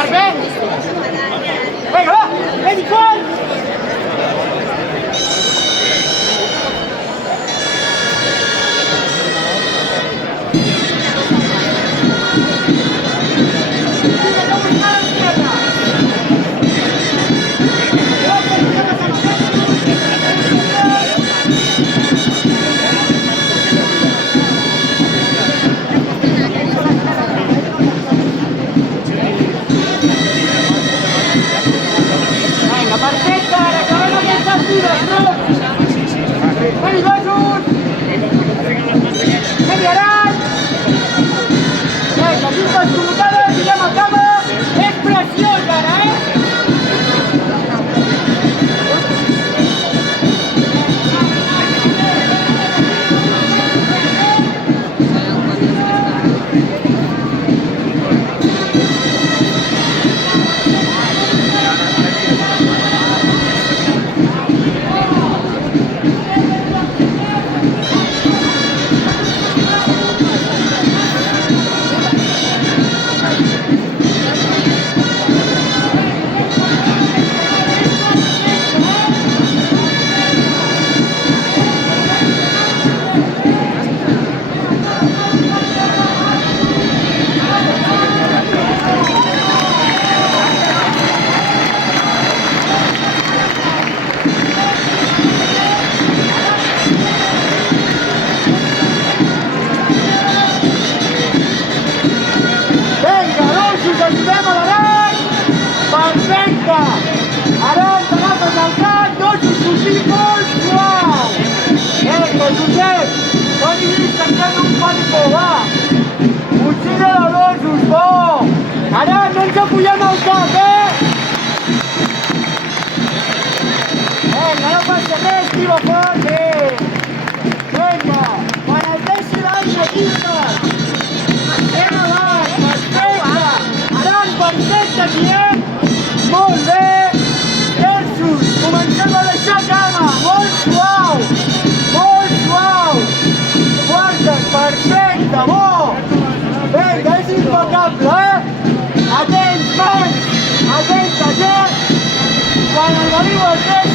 Arben! Vinga, va! Vedi, fort! Perfecte, acabem aquesta tira, Veni, gossos! Veni, Aran! Vinga, pintes col·locades, tirem a cama! És preciós, ara, Perfecte! Ara ens agafes el cap, gossos, fusil molt suau! Vinga, Josep! Toni Lluís, tanquem un pànico, va! Fusil de gossos, bo! Ara no ens apoyem al cap, Vinga, no passa res, tira fort, Vinga, quan es deixi l'aire, tira! Perfecte, tiem! Molt bé! Versus! Comencem a deixar cama! Molt suau! Molt suau! Quartes! Perfecte! Bo! Vinga, és impecable, Atents, mans! Atentes, Quan el veniu al tret,